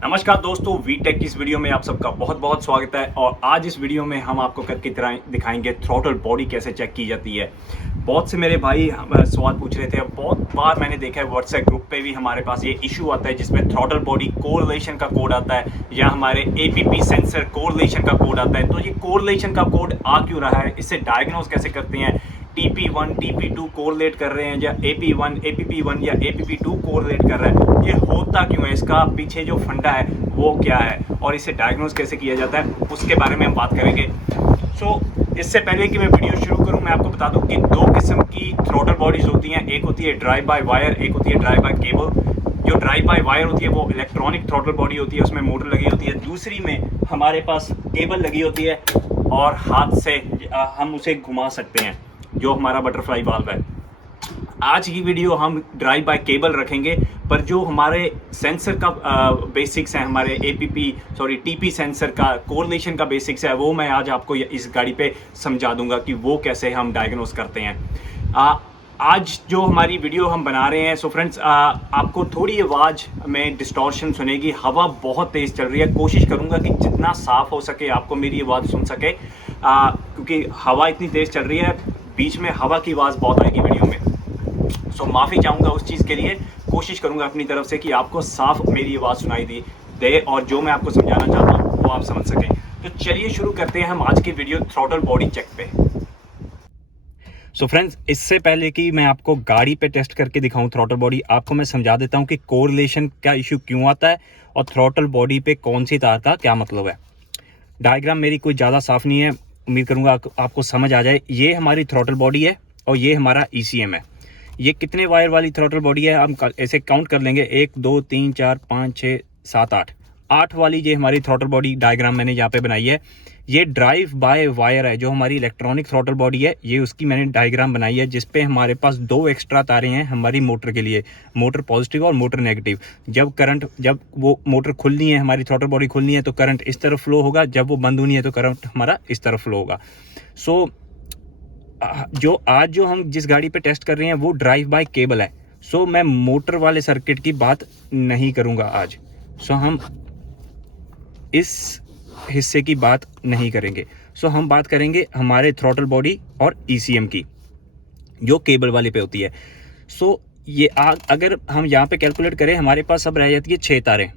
नमस्कार दोस्तों, वीटेक की इस वीडियो में आप सबका बहुत बहुत स्वागत है। और आज इस वीडियो में हम आपको करके दिखाएंगे थ्रॉटल बॉडी कैसे चेक की जाती है। बहुत से मेरे भाई सवाल पूछ रहे थे। बहुत बार मैंने देखा है व्हाट्सएप ग्रुप पे भी हमारे पास ये इशू आता है जिसमें थ्रॉटल बॉडी कोरिलेशन का कोड आता है या हमारे एपीपी सेंसर कोरिलेशन का कोड आता है। तो ये कोरिलेशन का कोड आ क्यों रहा है, इससे डायग्नोज कैसे करते हैं, TP1 TP2 कोरिलेट कर रहे हैं या AP1 APP1 या APP2 कोरिलेट कर रहा है, ये होता क्यों है, इसका पीछे जो फंडा है वो क्या है और इसे डायग्नोज कैसे किया जाता है, उसके बारे में हम बात करेंगे। इससे पहले कि मैं वीडियो शुरू करूं, मैं आपको बता दूं कि दो किस्म की थ्रॉटल बॉडीज होती हैं। एक होती है ड्राइव बाय वायर, एक होती है ड्राइव बाय केबल। जो ड्राइव बाय वायर होती है वो इलेक्ट्रॉनिक थ्रॉटल बॉडी होती है, उसमें मोटर लगी होती है। दूसरी में हमारे पास केबल लगी होती है और हाथ से हम उसे घुमा सकते हैं, जो हमारा बटरफ्लाई वाल्व है। आज की वीडियो हम ड्राइव बाय केबल रखेंगे, पर जो हमारे सेंसर का बेसिक्स है, हमारे टीपी सेंसर का कोरिलेशन का बेसिक्स है, वो मैं आज आपको इस गाड़ी पे समझा दूंगा कि वो कैसे हम डायग्नोस करते हैं। आज जो हमारी वीडियो हम बना रहे हैं, सो फ्रेंड्स, आपको थोड़ी आवाज़ में डिस्टॉर्शन सुनेगी। हवा बहुत तेज़ चल रही है। कोशिश करूंगा कि जितना साफ हो सके आपको मेरी आवाज़ सुन सके, क्योंकि हवा इतनी तेज़ चल रही है, बीच में हवा की आवाज़ बहुत आएगी वीडियो में। सो माफ़ी चाहूँगा उस चीज़ के लिए। कोशिश करूँगा अपनी तरफ से कि आपको साफ मेरी आवाज़ सुनाई दे और जो मैं आपको समझाना चाहता हूँ वो आप समझ सकें। तो चलिए शुरू करते हैं हम आज की वीडियो थ्रॉटल बॉडी चेक पे। सो फ्रेंड्स, इससे पहले कि मैं आपको गाड़ी पे टेस्ट करके दिखाऊं थ्रॉटल बॉडी, आपको मैं समझा देता हूं कि कोरिलेशन का इशू क्यों आता है और थ्रॉटल बॉडी पे कौन सी तार का क्या मतलब है। डायग्राम मेरी कोई ज़्यादा साफ नहीं है, उम्मीद करूँगा आपको समझ आ जाए। ये हमारी थ्रॉटल बॉडी है और ये हमारा ECM है। ये कितने वायर वाली थ्रॉटल बॉडी है, हम ऐसे काउंट कर लेंगे, 1 2 3 4 5 6 7 8 वाली ये हमारी थ्रॉटल बॉडी डायग्राम मैंने यहाँ पे बनाई है। ये ड्राइव बाय वायर है, जो हमारी इलेक्ट्रॉनिक थ्रॉटल बॉडी है, ये उसकी मैंने डायग्राम बनाई है, जिसपे हमारे पास 2 एक्स्ट्रा तारें हैं हमारी मोटर के लिए, मोटर पॉजिटिव और मोटर नेगेटिव। जब वो मोटर खुलनी है, हमारी थ्रॉटल बॉडी खुलनी है, तो करंट इस तरफ फ्लो होगा, जब वो बंद होनी है तो करंट हमारा इस तरफ फ्लो होगा। सो जो हम जिस गाड़ी पे टेस्ट कर रहे हैं वो ड्राइव बाय केबल है। सो मैं मोटर वाले सर्किट की बात नहीं करूंगा आज। हम इस हिस्से की बात नहीं करेंगे। हम बात करेंगे हमारे थ्रॉटल बॉडी और ECM की, जो केबल वाले पे होती है। ये अगर हम यहाँ पे कैलकुलेट करें, हमारे पास अब रह जाती है 6 तारें।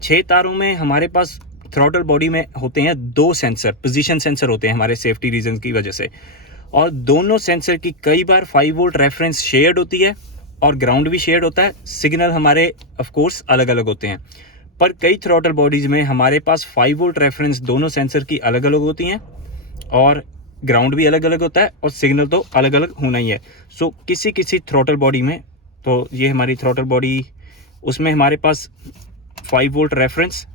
6 तारों में हमारे पास थ्रॉटल बॉडी में होते हैं 2 सेंसर, पोजीशन सेंसर होते हैं हमारे सेफ्टी रीजन की वजह से। और दोनों सेंसर की कई बार 5 वोल्ट रेफरेंस शेयर्ड होती है और ग्राउंड भी शेयर्ड होता है। सिग्नल हमारे ऑफ कोर्स अलग अलग होते हैं, पर कई थ्रॉटल बॉडीज में हमारे पास 5 वोल्ट रेफरेंस दोनों सेंसर की अलग अलग होती हैं और ग्राउंड भी अलग अलग होता है और सिग्नल तो अलग अलग होना ही है। किसी थ्रॉटल बॉडी में, तो ये हमारी थ्रॉटल बॉडी, उसमें हमारे पास 5 वोल्ट रेफरेंस,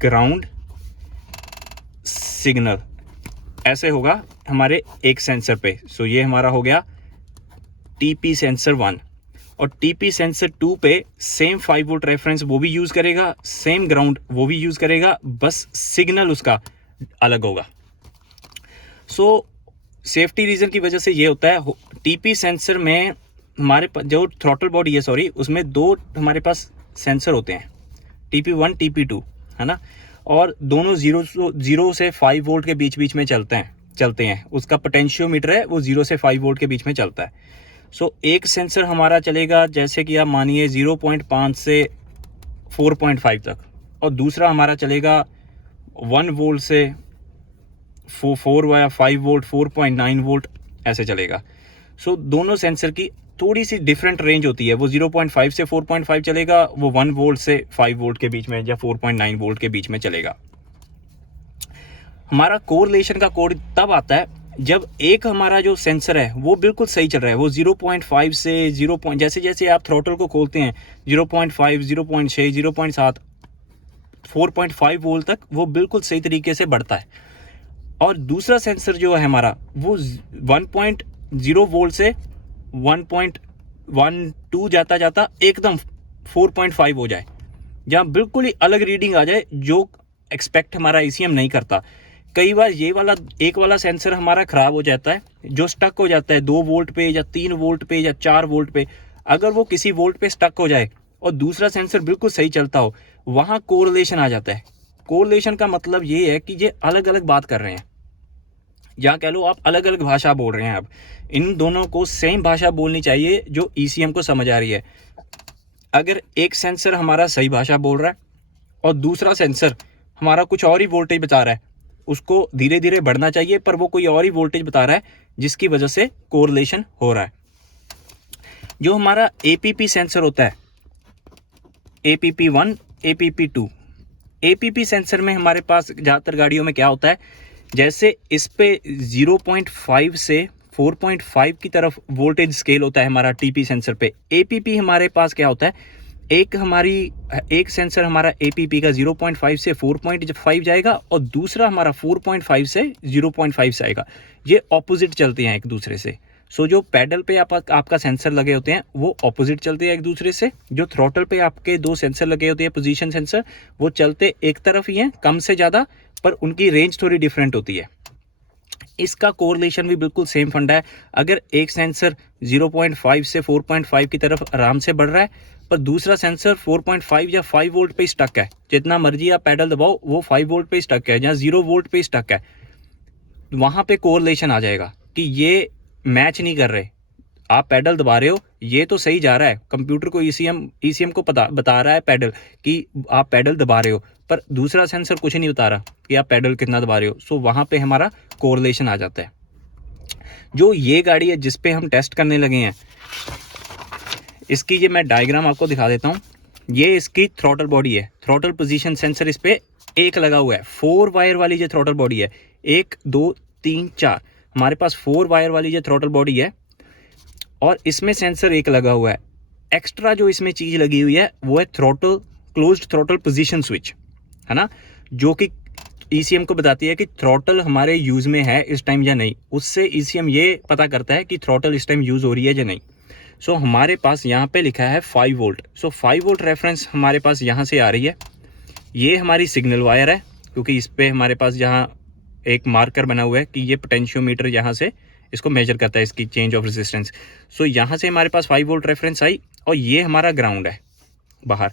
ग्राउंड, सिग्नल ऐसे होगा हमारे एक सेंसर पे। ये हमारा हो गया TP सेंसर 1। और TP सेंसर 2 पे सेम 5 वोल्ट रेफरेंस वो भी यूज़ करेगा, सेम ग्राउंड वो भी यूज़ करेगा, बस सिग्नल उसका अलग होगा। सेफ्टी रीज़न की वजह से ये होता है। TP सेंसर में हमारे पास जो थ्रॉटल बॉडी है, उसमें 2 हमारे पास सेंसर होते हैं, TP1 TP2, है ना। और दोनों 0 से 5 वोल्ट के बीच में चलते हैं। उसका पोटेंशियोमीटर है वो 0 से 5 वोल्ट के बीच में चलता है। एक सेंसर हमारा चलेगा, जैसे कि आप मानिए 0.5 से 4.5 तक, और दूसरा हमारा चलेगा 1 वोल्ट से 4 या 5 वोल्ट, 4.9 वोल्ट ऐसे चलेगा। दोनों सेंसर की थोड़ी सी डिफरेंट रेंज होती है। वो 0.5 से 4.5 चलेगा, वो 1 वोल्ट से 5 वोल्ट के बीच में या 4.9 वोल्ट के बीच में चलेगा। हमारा कोरिलेशन का कोड तब आता है जब एक हमारा जो सेंसर है वो बिल्कुल सही चल रहा है, वो 0.5 से 0. जैसे जैसे आप थ्रॉटल को खोलते हैं 0.5, 0.6, 0.7, 4.5 वोल्ट तक वो बिल्कुल सही तरीके से बढ़ता है। और दूसरा सेंसर जो है हमारा, वो 1.0 वोल्ट से 1.12 जाता जाता एकदम 4.5 हो जाए, जहाँ बिल्कुल ही अलग रीडिंग आ जाए, जो एक्सपेक्ट हमारा ECM नहीं करता। कई बार ये वाला एक वाला सेंसर हमारा ख़राब हो जाता है, जो स्टक हो जाता है 2 वोल्ट पे या 3 वोल्ट पे या 4 वोल्ट पे। अगर वो किसी वोल्ट पे स्टक हो जाए और दूसरा सेंसर बिल्कुल सही चलता हो, वहाँ कोरिलेशन आ जाता है। कोरिलेशन का मतलब ये है कि ये अलग अलग बात कर रहे हैं, या कह लो आप अलग अलग भाषा बोल रहे हैं। अब इन दोनों को सेम भाषा बोलनी चाहिए जो ECM को समझ आ रही है। अगर एक सेंसर हमारा सही भाषा बोल रहा है और दूसरा सेंसर हमारा कुछ और ही वोल्टेज बता रहा है, उसको धीरे धीरे बढ़ना चाहिए, पर वो कोई और ही वोल्टेज बता रहा है, जिसकी वजह से कोरिलेशन हो रहा है। जो हमारा APP सेंसर होता है, APP1, APP2, APP सेंसर में हमारे पास ज़्यादातर गाड़ियों में क्या होता है, जैसे इस पे 0.5 से 4.5 की तरफ वोल्टेज स्केल होता है हमारा TP सेंसर पे। APP हमारे पास क्या होता है, एक सेंसर हमारा APP का 0.5 से 4.5 जाएगा और दूसरा हमारा 4.5 से 0.5 से आएगा। ये ऑपोजिट चलते हैं एक दूसरे से। सो जो पैडल पे आपका सेंसर लगे होते हैं वो ऑपोजिट चलते हैं एक दूसरे से। जो थ्रॉटल पे आपके दो सेंसर लगे होते हैं पोजीशन सेंसर, वो चलते एक तरफ ही हैं कम से ज़्यादा, पर उनकी रेंज थोड़ी डिफरेंट होती है। इसका कोरिलेशन भी बिल्कुल सेम फंडा है। अगर एक सेंसर 0.5 से 4.5 की तरफ आराम से बढ़ रहा है, पर दूसरा सेंसर 4.5 या 5 वोल्ट पे स्टक है, जितना मर्जी आप पैडल दबाओ वो 5 वोल्ट पे स्टक है या 0 वोल्ट पे स्टक है, वहाँ पे कोरिलेशन आ जाएगा कि ये मैच नहीं कर रहे। आप पैडल दबा रहे हो, ये तो सही जा रहा है, कंप्यूटर को ECM को बता रहा है पैडल कि आप पैडल दबा रहे हो, पर दूसरा सेंसर कुछ नहीं बता रहा कि आप पैडल कितना दबा रहे हो। सो वहाँ पे हमारा कोरिलेशन आ जाता है। जो ये गाड़ी है जिस पे हम टेस्ट करने लगे हैं, इसकी ये मैं डायग्राम आपको दिखा देता हूँ। ये इसकी थ्रॉटल बॉडी है। थ्रॉटल पोजीशन सेंसर इस पे एक लगा हुआ है। 4 वायर वाली जो थ्रॉटल बॉडी है, 1 2 3 4, हमारे पास 4 वायर वाली जो थ्रॉटल बॉडी है और इसमें सेंसर एक लगा हुआ है। एक्स्ट्रा जो इसमें चीज़ लगी हुई है वो है throttle closed throttle position switch, है ना, जो कि ECM को बताती है कि थ्रॉटल हमारे यूज़ में है इस टाइम या नहीं। उससे ECM ये पता करता है कि थ्रॉटल इस टाइम यूज़ हो रही है या नहीं। सो हमारे पास यहाँ पे लिखा है 5 वोल्ट। सो 5 वोल्ट रेफरेंस हमारे पास यहाँ से आ रही है। ये हमारी सिग्नल वायर है, क्योंकि इस पर हमारे पास यहाँ एक मार्कर बना हुआ है कि ये पोटेंशियोमीटर यहाँ से इसको मेजर करता है, इसकी चेंज ऑफ रेजिस्टेंस। सो यहाँ से हमारे पास 5 वोल्ट रेफरेंस आई और ये हमारा ग्राउंड है बाहर।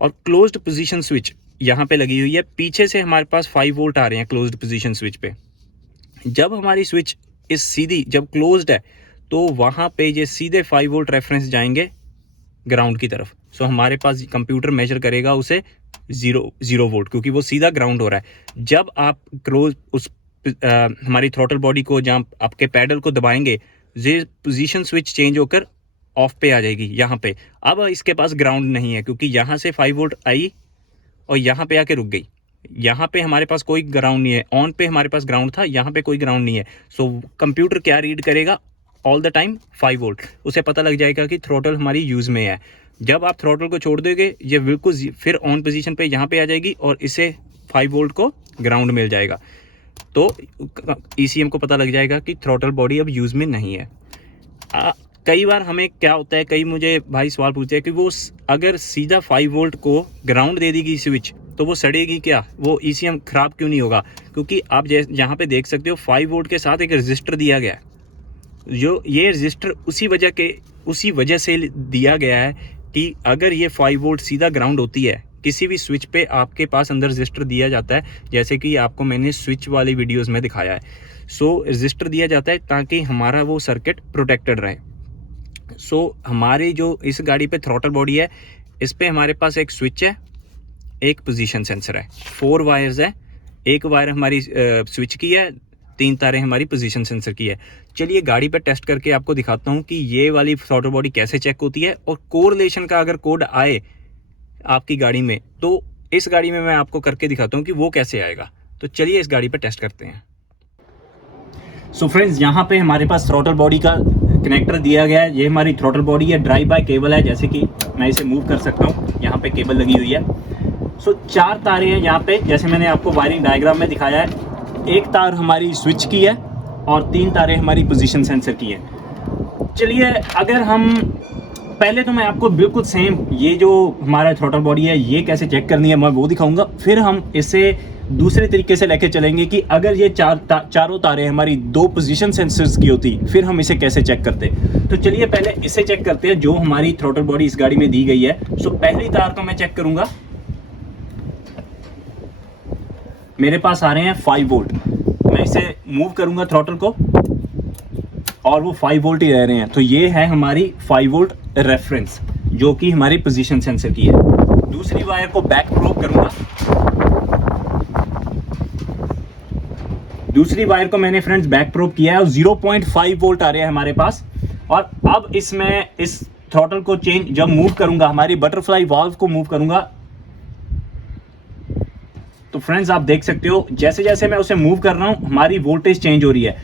और क्लोज्ड पोजीशन स्विच यहाँ पे लगी हुई है। पीछे से हमारे पास 5 वोल्ट आ रहे हैं क्लोज्ड पोजीशन स्विच पे। जब हमारी स्विच इस सीधी जब क्लोज्ड है तो वहाँ पे ये सीधे 5 वोल्ट रेफरेंस जाएंगे ग्राउंड की तरफ। सो हमारे पास कंप्यूटर मेजर करेगा उसे 0 वोल्ट, क्योंकि वो सीधा ग्राउंड हो रहा है। जब आप हमारी थ्रॉटल बॉडी को जहाँ आपके पैडल को दबाएंगे, ये पोजीशन स्विच चेंज होकर ऑफ पे आ जाएगी यहाँ पे। अब इसके पास ग्राउंड नहीं है, क्योंकि यहाँ से 5 वोल्ट आई और यहाँ पे आके रुक गई। यहाँ पे हमारे पास कोई ग्राउंड नहीं है। ऑन पे हमारे पास ग्राउंड था, यहाँ पे कोई ग्राउंड नहीं है। सो कंप्यूटर क्या रीड करेगा ऑल द टाइम 5 वोल्ट। उसे पता लग जाएगा कि थ्रॉटल हमारी यूज़ में है। जब आप थ्रॉटल को छोड़ दोगे, ये बिल्कुल फिर ऑन पोजीशन पे यहाँ पे आ जाएगी और इसे 5 वोल्ट को ग्राउंड मिल जाएगा। तो ECM को पता लग जाएगा कि थ्रॉटल बॉडी अब यूज़ में नहीं है। कई बार हमें क्या होता है, कई मुझे भाई सवाल पूछते हैं कि वो अगर सीधा 5 वोल्ट को ग्राउंड दे देगी स्विच तो वो सड़ेगी क्या, वो ECM ख़राब क्यों नहीं होगा? क्योंकि आप यहाँ पे देख सकते हो 5 वोल्ट के साथ एक रजिस्टर दिया गया है। जो ये रजिस्टर उसी वजह से दिया गया है कि अगर ये 5 वोल्ट सीधा ग्राउंड होती है, किसी भी स्विच पे आपके पास अंदर रजिस्टर दिया जाता है, जैसे कि आपको मैंने स्विच वाली वीडियोस में दिखाया है। सो रजिस्टर दिया जाता है ताकि हमारा वो सर्किट प्रोटेक्टेड रहे। सो हमारी जो इस गाड़ी पे थ्रॉटल बॉडी है, इस पे हमारे पास एक स्विच है, एक पोजीशन सेंसर है, 4 वायर्स है। एक वायर हमारी स्विच की है, 3 तारें हमारी पोजीशन सेंसर की है। चलिए गाड़ी पे टेस्ट करके आपको दिखाता हूँ कि ये वाली थ्रॉटल बॉडी कैसे चेक होती है, और कोरिलेशन का अगर कोड आए आपकी गाड़ी में तो इस गाड़ी में मैं आपको करके दिखाता हूँ कि वो कैसे आएगा। तो चलिए इस गाड़ी पे टेस्ट करते हैं। सो फ्रेंड्स, यहाँ पे हमारे पास थ्रॉटल बॉडी का कनेक्टर दिया गया है। ये हमारी थ्रॉटल बॉडी है, ड्राइव बाय केबल है, जैसे कि मैं इसे मूव कर सकता हूँ। यहाँ पे केबल लगी हुई है। सो 4 तारें हैं यहाँ पे, जैसे मैंने आपको वायरिंग डायग्राम में दिखाया है। एक तार हमारी स्विच की है और 3 तारें हमारी पोजीशन सेंसर की है। चलिए अगर हम पहले तो मैं आपको बिल्कुल सेम ये जो हमारा थ्रॉटल बॉडी है ये कैसे चेक करनी है मैं वो दिखाऊंगा। फिर हम इसे दूसरे तरीके से लेके चलेंगे कि अगर ये चारों तारें हमारी 2 पोजीशन सेंसर्स की होती फिर हम इसे कैसे चेक करते। तो चलिए पहले इसे चेक करते हैं जो हमारी थ्रॉटल बॉडी इस गाड़ी में दी गई है। सो पहली तार तो मैं चेक करूंगा, मेरे पास आ रहे हैं 5 वोल्ट। मैं इसे मूव करूंगा थ्रॉटल को और वो 5 वोल्ट ही रह रहे हैं। तो ये है हमारी 5 वोल्ट रेफरेंस जो कि हमारी पोजीशन सेंसर की है। दूसरी वायर को बैक प्रोब करूंगा। दूसरी वायर को मैंने फ्रेंड्स बैक प्रोब किया है और 0.5 वोल्ट आ रहे हैं हमारे पास। और अब इसमें इस थ्रॉटल को चेंज जब मूव करूंगा, हमारी बटरफ्लाई वाल्व को मूव करूंगा, तो फ्रेंड्स आप देख सकते हो जैसे जैसे मैं उसे मूव कर रहा हूं हमारी वोल्टेज चेंज हो रही है।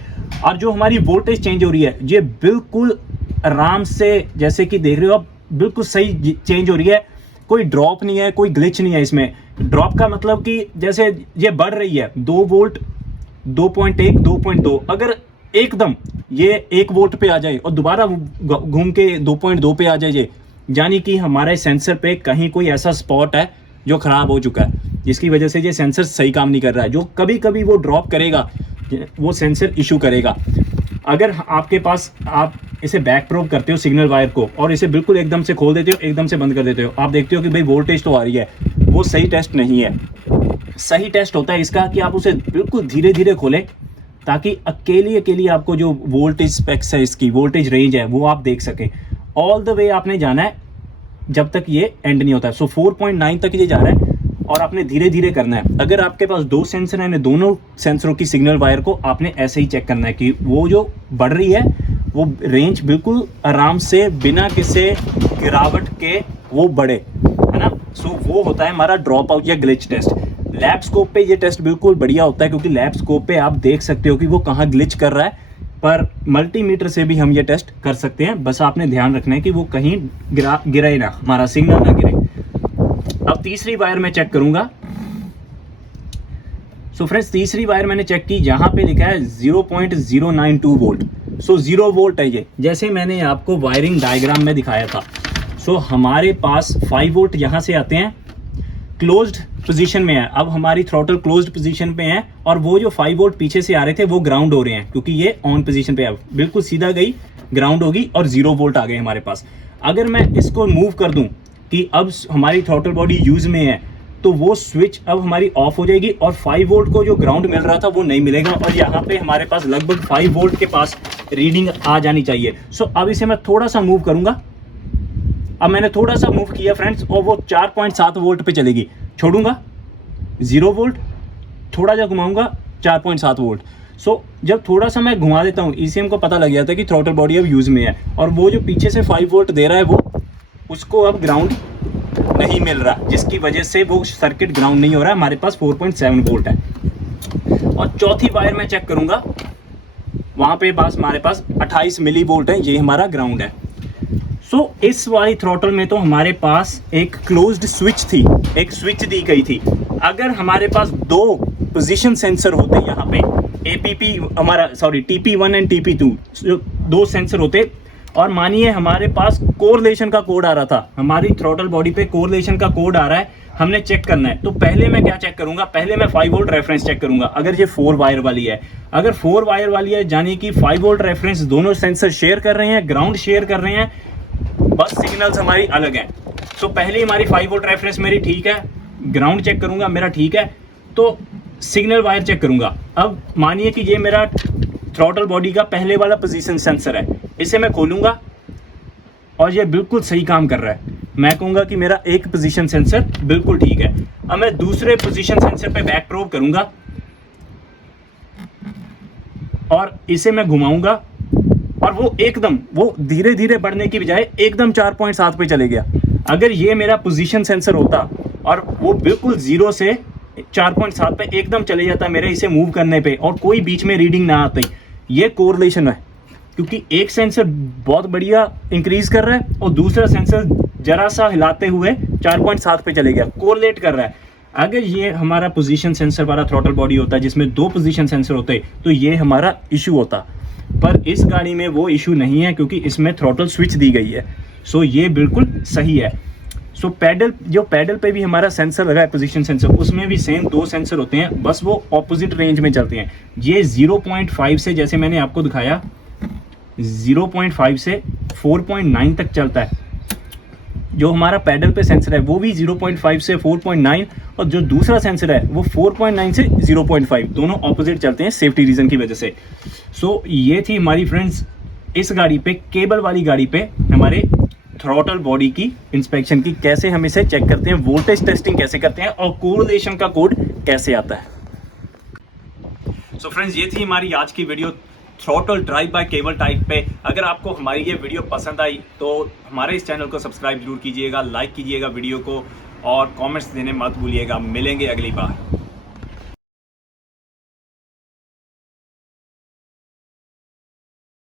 और जो हमारी वोल्टेज चेंज हो रही है ये बिल्कुल आराम से, जैसे कि देख रहे हो आप, बिल्कुल सही चेंज हो रही है। कोई ड्रॉप नहीं है, कोई ग्लिच नहीं है इसमें। ड्रॉप का मतलब कि जैसे ये बढ़ रही है 2 वोल्ट, 2.1, 2.2, अगर एकदम ये 1 वोल्ट पे आ जाए और दोबारा घूम के 2.2 पे आ जाए, यानी कि हमारे सेंसर पे कहीं कोई ऐसा स्पॉट है जो खराब हो चुका है, जिसकी वजह से ये सेंसर सही काम नहीं कर रहा है। जो कभी कभी वो ड्रॉप करेगा, वो सेंसर इशू करेगा। अगर आपके पास, आप इसे बैक प्रोब करते हो सिग्नल वायर को और इसे बिल्कुल एकदम से खोल देते हो, एकदम से बंद कर देते हो, आप देखते हो कि भाई वोल्टेज तो आ रही है, वो सही टेस्ट नहीं है। सही टेस्ट होता है इसका कि आप उसे बिल्कुल धीरे धीरे खोलें, ताकि अकेली आपको जो वोल्टेज स्पेक्स है, इसकी वोल्टेज रेंज है, वो आप देख सकें। ऑल द वे आपने जाना है जब तक ये एंड नहीं होता है। सो 4.9 तक ये जा रहा है और आपने धीरे धीरे करना है। अगर आपके पास 2 सेंसर हैं, दोनों सेंसरों की सिग्नल वायर को आपने ऐसे ही चेक करना है कि वो जो बढ़ रही है वो रेंज बिल्कुल आराम से बिना किसी गिरावट के वो बढ़े, है ना। सो वो होता है हमारा ड्रॉप आउट या ग्लिच टेस्ट। लैब स्कोप पे ये टेस्ट बिल्कुल बढ़िया होता है, क्योंकि लैब स्कोप पे आप देख सकते हो कि वो कहाँ ग्लिच कर रहा है, पर मल्टीमीटर से भी हम ये टेस्ट कर सकते हैं। बस आपने ध्यान रखना है कि वो कहीं गिरे ना, हमारा सिग्नल ना गिरे। अब तीसरी वायर मैं चेक करूंगा। सो फ्रेंड्स, तीसरी वायर मैंने चेक की, जहां पे लिखा है 0.092 वोल्ट। सो 0 वोल्ट है ये, जैसे मैंने आपको वायरिंग डायग्राम में दिखाया था। सो हमारे पास 5 वोल्ट यहां से आते हैं, क्लोज्ड पोजीशन में है। अब हमारी थ्रॉटल क्लोज्ड पोजीशन पे है और वो जो 5 वोल्ट पीछे से आ रहे थे वो ग्राउंड हो रहे हैं, क्योंकि ये ऑन पोजीशन पे है। बिल्कुल सीधा गई, ग्राउंड होगी और 0 वोल्ट आ गए हमारे पास। अगर मैं इसको मूव कर दूं कि अब हमारी थ्रॉटल बॉडी यूज में है, तो वो स्विच अब हमारी ऑफ हो जाएगी और 5 वोल्ट को जो ग्राउंड मिल रहा था वो नहीं मिलेगा, और यहाँ पे हमारे पास लगभग 5 वोल्ट के पास रीडिंग आ जानी चाहिए। सो अब इसे मैं थोड़ा सा मूव करूंगा। अब मैंने थोड़ा सा मूव किया फ्रेंड्स और वो 4.7 वोल्ट पे चलेगी। छोड़ूंगा 0 वोल्ट, थोड़ा सा घुमाऊंगा 4.7 वोल्ट। सो जब थोड़ा सा मैं घुमा देता हूँ, ईसीएम को पता लग जाता है कि थ्रॉटल बॉडी अब यूज में है, और वो जो पीछे से 5 वोल्ट दे रहा है वो उसको अब ग्राउंड नहीं मिल रहा, जिसकी वजह से वो सर्किट ग्राउंड नहीं हो रहा है। हमारे पास 4.7 वोल्ट है। और चौथी वायर में चेक करूंगा, वहां पे पास हमारे पास 28 मिली वोल्ट है, ये हमारा ग्राउंड है। सो इस वाली थ्रॉटल में तो हमारे पास एक क्लोज्ड स्विच थी, एक स्विच दी गई थी। अगर हमारे पास 2 पोजीशन सेंसर होते यहाँ पे, एपीपी हमारा TP1 एंड TP2 जो 2 सेंसर होते, और मानिए हमारे पास कोरिलेशन का कोड आ रहा था, हमारी थ्रॉटल बॉडी पे कोरिलेशन का कोड आ रहा है, हमने चेक करना है। तो पहले मैं क्या चेक करूंगा, पहले मैं 5 वोल्ट रेफरेंस चेक करूंगा। अगर ये 4 वायर वाली है, अगर 4 वायर वाली है, यानी कि 5 वोल्ट रेफरेंस दोनों सेंसर शेयर कर रहे हैं, ग्राउंड शेयर कर रहे हैं, बस सिग्नल्स हमारी अलग हैं। तो पहले हमारी 5 वोल्ट रेफरेंस मेरी ठीक है, ग्राउंड चेक करूंगा मेरा ठीक है, तो सिग्नल वायर चेक करूंगा। अब मानिए कि ये मेरा थ्रॉटल बॉडी का पहले वाला पोजीशन सेंसर है, इसे मैं खोलूंगा और ये बिल्कुल सही काम कर रहा है। मैं कहूंगा कि मेरा एक पोजीशन सेंसर बिल्कुल ठीक है। अब मैं दूसरे पोजीशन सेंसर पे बैक प्रोब करूंगा और इसे मैं घुमाऊंगा, और वो एकदम, वो धीरे धीरे बढ़ने की बजाय एकदम 4.7 पे चले गया। अगर ये मेरा पोजीशन सेंसर होता और वो बिल्कुल 0 से 4.7 पे एकदम चले जाता मेरे इसे मूव करने पे, और कोई बीच में रीडिंग ना आती, ये कोरिलेशन है, क्योंकि एक सेंसर बहुत बढ़िया इंक्रीज कर रहा है और दूसरा सेंसर जरा सा हिलाते हुए 4.7 पे चले गया, कोरिलेट कर रहा है। अगर ये हमारा पोजीशन सेंसर वाला थ्रॉटल बॉडी होता जिसमें 2 पोजीशन सेंसर होते, तो ये हमारा इशू होता, पर इस गाड़ी में वो इशू नहीं है, क्योंकि इसमें थ्रॉटल स्विच दी गई है। सो ये बिल्कुल सही है। सो पैडल पे भी हमारा सेंसर लगा है, पोजीशन सेंसर, उसमें भी सेम 2 सेंसर होते हैं, बस वो ऑपोजिट रेंज में चलते हैं। ये 0.5 से, जैसे मैंने आपको दिखाया, 0.5 से 4.9 तक चलता है। जो हमारा पैडल पे सेंसर है वो भी 0.5 से 4.9 और जो दूसरा सेंसर है वो 4.9 से 0.5, दोनों ऑपोजिट चलते हैं सेफ्टी रीजन की वजह से। सो ये थी हमारी फ्रेंड्स इस गाड़ी पे, केबल वाली गाड़ी पे हमारे थ्रॉटल बॉडी की इंस्पेक्शन की, कैसे हम इसे चेक करते हैं, वोल्टेज टेस्टिंग कैसे करते हैं और कोरिलेशन का कोड कैसे आता है। सो फ्रेंड्स ये थी हमारी आज की video throttle drive bye cable type पे। अगर आपको हमारी ये वीडियो पसंद आई तो हमारे इस चैनल को सब्सक्राइब जरूर कीजिएगा, लाइक कीजिएगा वीडियो को और कमेंट्स देने मत भूलिएगा। मिलेंगे अगली बार।